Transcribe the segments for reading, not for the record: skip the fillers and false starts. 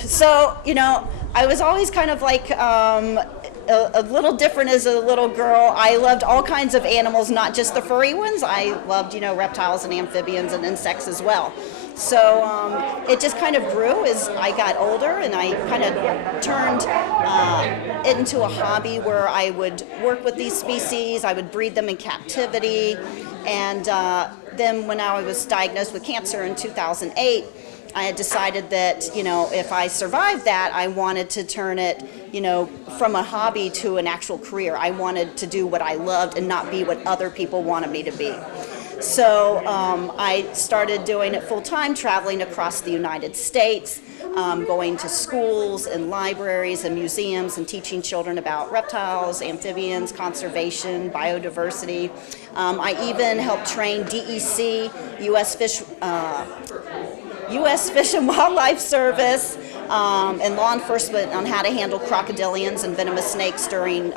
So, I was always kind of like a little different as a little girl. I loved all kinds of animals, not just the furry ones. I loved, reptiles and amphibians and insects as well. So it just kind of grew as I got older, and I kind of turned it into a hobby where I would work with these species. I would breed them in captivity, and then when I was diagnosed with cancer in 2008, I had decided that, if I survived that, I wanted to turn it, from a hobby to an actual career. I wanted to do what I loved and not be what other people wanted me to be. So I started doing it full-time, traveling across the United States, going to schools and libraries and museums and teaching children about reptiles, amphibians, conservation, biodiversity. I even helped train DEC, U.S. Fish and Wildlife Service, and law enforcement on how to handle crocodilians and venomous snakes during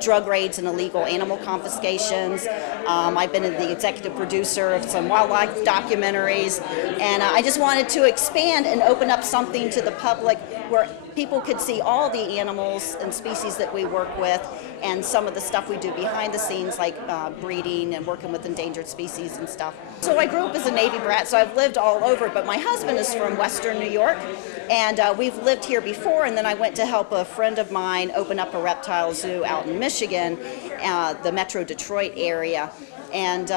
drug raids and illegal animal confiscations. I've been the executive producer of some wildlife documentaries, and I just wanted to expand and open up something to the public where people could see all the animals and species that we work with, and some of the stuff we do behind the scenes, like breeding and working with endangered species and stuff. So I grew up as a Navy brat, so I've lived all over, but my husband is from Western New York, and we've lived here before, and then I went to help a friend of mine open up a reptile zoo out in Michigan, the Metro Detroit area, and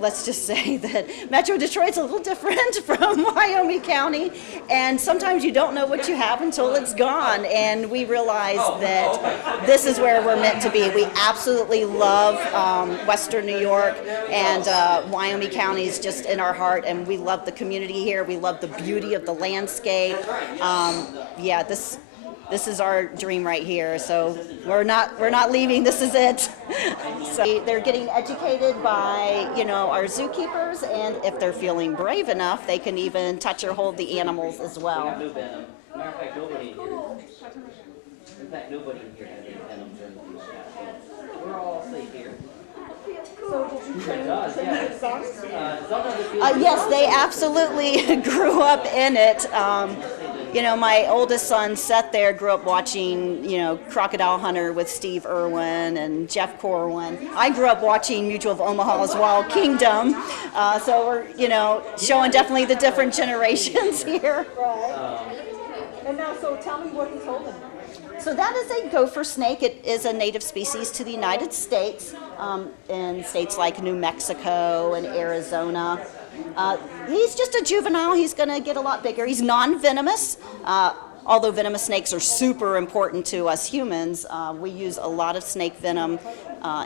let's just say that Metro Detroit's a little different from Wyoming County, and sometimes you don't know what you have until it's gone, and we realized that this is where we're meant to be. We absolutely love Western New York, and Wyoming County is just in our heart, and we love the community here. We love the beauty of the landscape. Yeah, this is our dream right here, so we're not leaving. This is it. So they're getting educated by, our zookeepers, and if they're feeling brave enough, they can even touch or hold the animals as well. Matter of fact, nobody in here has any venom during the flu shot. We're all safe here. So did you train your sons? Yes, they absolutely grew up in it. My oldest son, Seth, there grew up watching, Crocodile Hunter with Steve Irwin and Jeff Corwin. I grew up watching Mutual of Omaha's Wild Kingdom. So we're, showing definitely the different generations here. Right. And now, so tell me what he's holding. So that is a gopher snake. It is a native species to the United States, in states like New Mexico and Arizona. He's just a juvenile. He's going to get a lot bigger. He's non-venomous. Although venomous snakes are super important to us humans, we use a lot of snake venom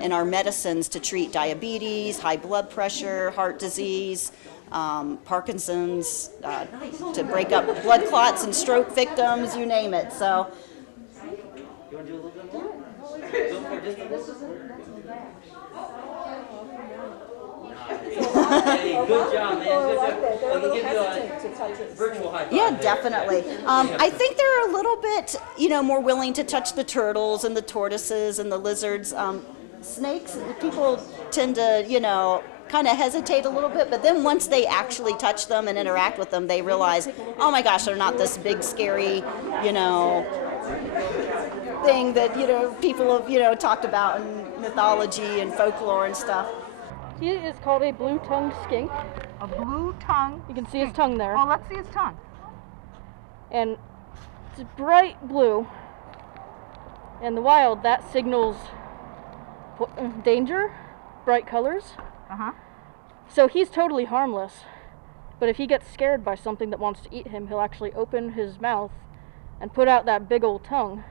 in our medicines to treat diabetes, high blood pressure, heart disease, Parkinson's, to break up blood clots and stroke victims, you name it. So. You want to do a little bit more? Go for just a little bit. Hey, good job, man. Good job. I can give you a virtual high five. Yeah, definitely. I think they're a little bit, more willing to touch the turtles and the tortoises and the lizards. Snakes, people tend to, kind of hesitate a little bit, but then once they actually touch them and interact with them, they realize, oh my gosh, they're not this big, scary, thing that, people have, talked about in mythology and folklore and stuff. He is called a blue-tongued skink. A blue-tongued You can see his tongue there. Oh, let's see his tongue. And it's bright blue. In the wild, that signals danger, bright colors. Uh-huh. So he's totally harmless. But if he gets scared by something that wants to eat him, he'll actually open his mouth and put out that big old tongue,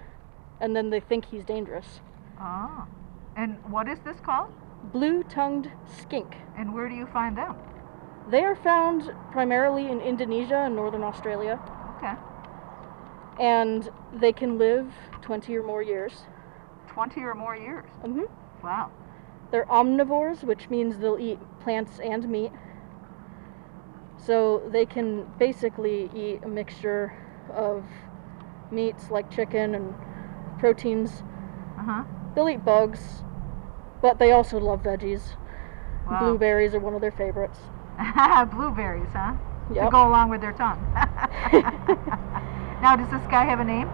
and then they think he's dangerous. Ah. And what is this called? Blue-tongued skink. And where do you find them? They are found primarily in Indonesia and northern Australia. Okay. And they can live 20 or more years. 20 or more years? Mm-hmm. Wow. They're omnivores, which means they'll eat plants and meat. So they can basically eat a mixture of meats like chicken and proteins. Uh-huh. They'll eat bugs, but they also love veggies. Wow. Blueberries are one of their favorites. Blueberries, huh? Yep. To go along with their tongue. Now, does this guy have a name?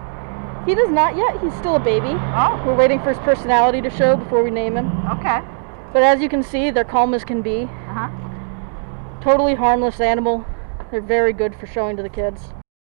He does not yet. He's still a baby. Oh, We're waiting for his personality to show before we name him. okay. But as you can see, they're calm as can be. Uh-huh. Totally harmless animal. They're very good for showing to the kids.